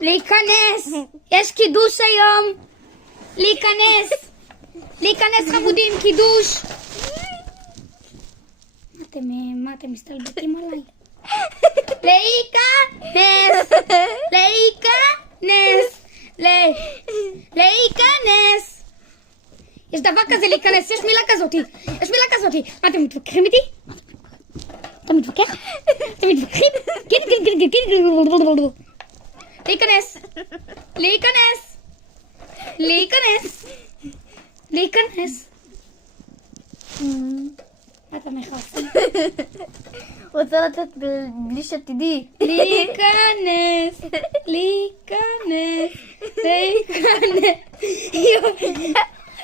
להיכנס! יש קידוש היום! להיכנס! להיכנס חמודים, קידוש! מה אתם מסתלבטים עליי? להיכנס! להיכנס! להיכנס! יש דבר כזה להיכנס, יש מילה כזאתי! יש מילה כזאתי! מה אתם מתווכחים איתי? אתה מתווכח? אתם מתווכחים? להיכנס! להיכנס! להיכנס! להיכנס! מה אתה נכנס? רוצה לצאת בלי שתדעי. להיכנס! להיכנס!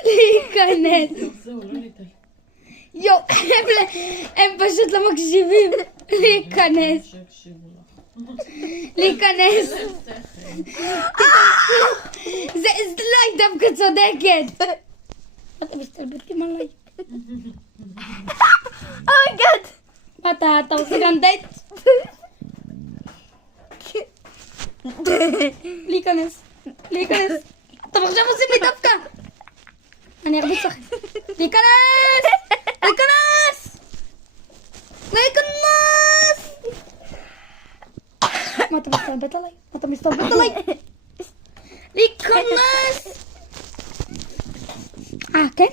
להיכנס! יו, הם פשוט לא מקשיבים. להיכנס. להיכנס. זה לא דווקא צודקת. אתם מסתלבטים עליי. אומייגאד. מה אתה עושה גם דייט? להיכנס. להיכנס. אתם עכשיו עושים לי דווקא. אני ארביץ לכם. להיכנס! להיכנס! להיכנס! מה אתה מסתלבט עליי? מה אתה מסתלבט עליי? להיכנס! כן?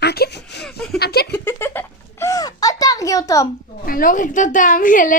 כן? כן? אל תרגיע אותם. אני לא הורגת אותם, ילד.